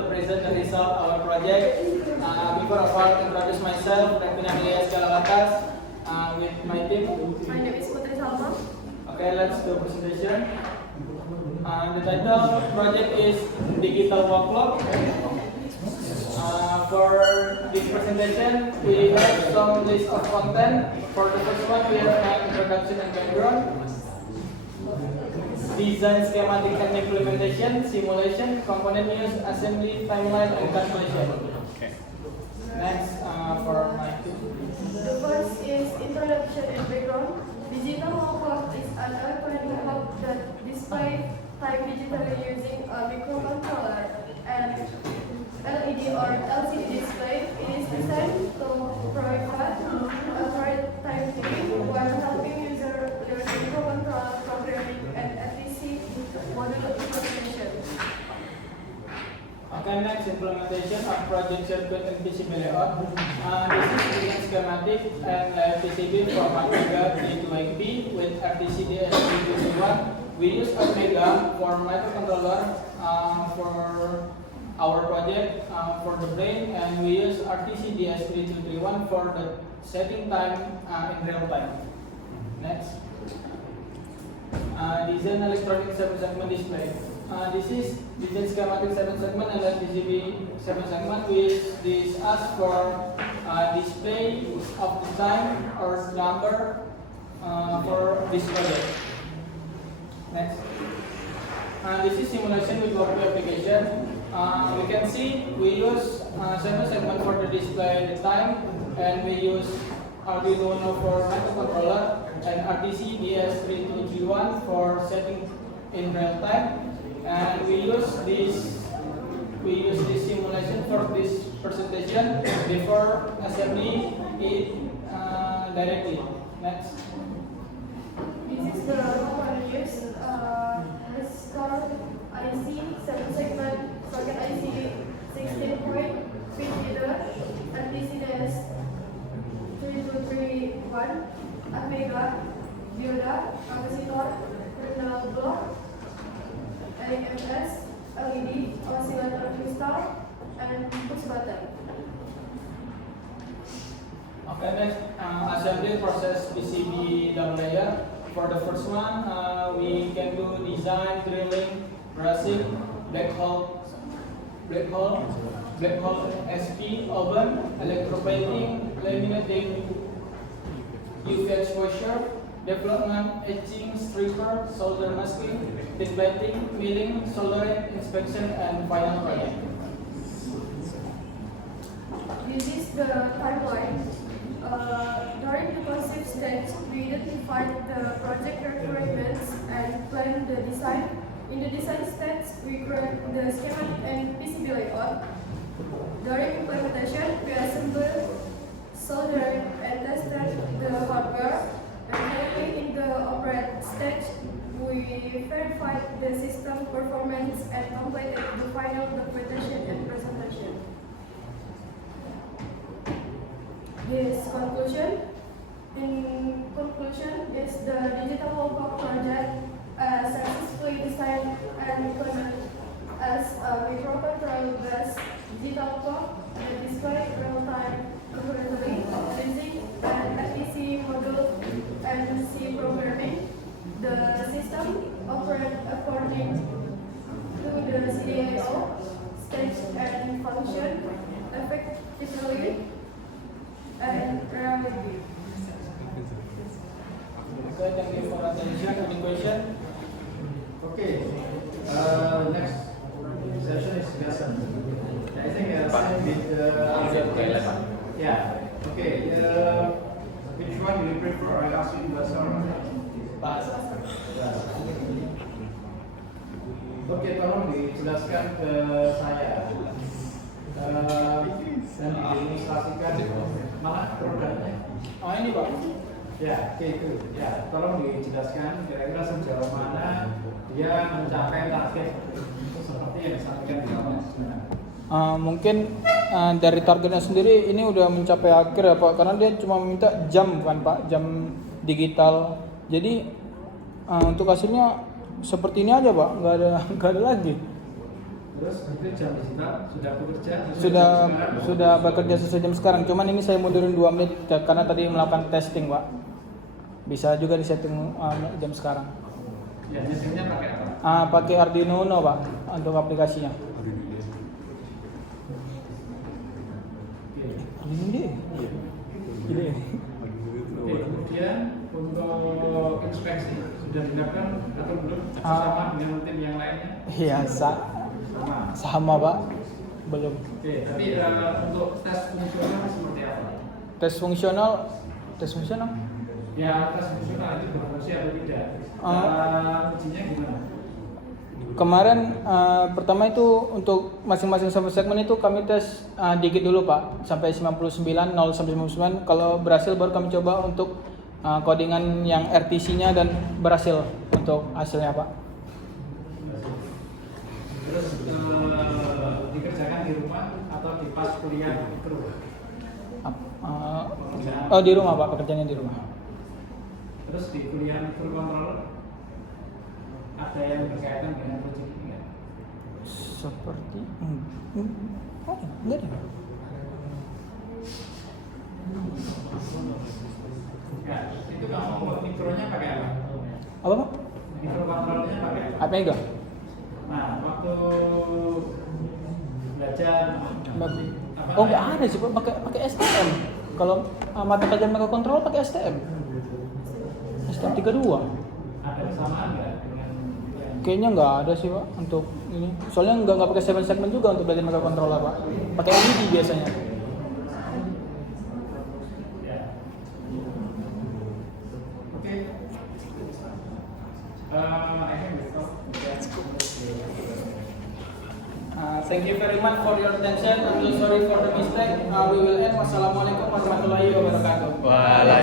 to present the result of our project. Before I introduce myself, Rektina Ilyas Kalawatas with my team. My name is Putri Salma. Okay, let's do presentation. The title of the project is Digital Workflow. For this presentation, we have some list of content. For the first one, we have my introduction and background, design, schematic, and implementation, simulation, component use, assembly, timeline, and calculation. Okay. Next, for my two. The first is introduction and background. Digital workflow is an electronic hub that displays time digitally using a microcontroller and LED or LCD display. It is designed to provide time reading while helping user learn microcontroller programming and FTC module implementation. Okay, next, implementation of project circuit and PCB layout. This is design schematic and PCB for Omega 32AP with RTC DS321. We use Omega for microcontroller for our project for the brain, and we use RTC DS3231 for the setting time in real time. Next, design electronic 7-segment display. This is design schematic 7-segment and PCB 7-segment. We use this as for display of the time or number for this project. Next, this is simulation with workflow application. We can see we use 7-segment for the display the time, and we use Arduino Uno for microcontroller and RTC DS3231 for setting in real time. And we use this simulation for this presentation before assembly it directly. Next. This is the component use. Restore IC 7-segment socket IC 16-point pin header RTC-3231 Omega dioda capacitor terminal block AMS LED oscillator crystal and push button. Okay, next, assembly process PCB double layer. For the first one, we can do design, drilling, brushing, black hole SP, oven, electroplating, laminating, UV exposure, development, etching, stripper, solder masking, thin plating, milling, soldering, inspection, and final project. This is the timeline. During the concept stage, we identified the project requirements and planned the design. In the design stage, we create the schematic and PCB layout. During implementation, we assembled, soldered, and tested the hardware. And finally, in the operate stage, we verified the system performance and completed the final documentation and presentation. This conclusion. In conclusion, is the digital workflow project successfully designed and implemented as a microcontroller-based digital clock that display real-time concurrently, using an FTC module and C programming. The system operates according to the CDIO stage and function effectively and reliably. Okay, thank you for attention. Any question? Okay. Next session is lesson. I think same with yeah. Okay. Which one do you prefer? I ask you the Pak. Oke, tolong dijelaskan ke saya dan didemonstrasikan mana produknya. Oh, ini Pak. Ya, oke itu. Ya, tolong dijelaskan kira-kira sejauh mana dia mencapai target seperti yang disampaikan di awal. Mungkin dari targetnya sendiri ini udah mencapai akhir ya Pak, karena dia cuma minta jam kan Pak, jam digital. Jadi untuk hasilnya seperti ini aja Pak, nggak ada lagi. Terus itu jam digital sudah bekerja? Sudah bekerja sesuai jam sekarang. Cuman ini saya mundurin 2 menit karena tadi melakukan testing, Pak. Bisa juga disetting jam sekarang. Ya, settingnya pakai apa? Pakai Arduino Uno, Pak, untuk aplikasinya. Arduino deh. Gile. Oke, kemudian untuk inspeksi sudah dilakukan atau belum? Atau sama dengan tim yang lainnya? Iya, sama, Pak. Belum. Oke, tapi untuk tes fungsional seperti apa? Tes fungsional. Ya, tes fungsional itu berfungsi atau tidak? Ujinya gimana? Kemarin pertama itu untuk masing-masing segmen itu kami tes dikit dulu, Pak, sampai 99, 0 sampai 99. Kalau berhasil baru kami coba untuk codingan yang RTC-nya dan berhasil untuk hasilnya, Pak. Terus dikerjakan di rumah atau di pas kuliah kru? Di rumah, Pak, pekerjaannya di rumah. Terus di kuliah mikrokontroler ada yang berkaitan dengan proyek ini nggak? Seperti enggak deh. Ya, itu kamu buat mikronya pakai apa? Apa, Pak? Mikrokontrolernya pakai apa? Mega. Nah, waktu belajar Oh, nggak ada sih, Pak, pakai STM. Kalau mata pelajaran microcontroller pakai STM. STM 32. ada kesamaan nggak dengan Kayaknya nggak ada sih, Pak, untuk ini. Soalnya nggak pakai 7 segmen juga untuk belajar microcontroller, Pak. Pakai LED biasanya. Oke. Thank you very much for your attention. I'm really sorry for the mistake. We will end. Wassalamualaikum warahmatullahi wabarakatuh.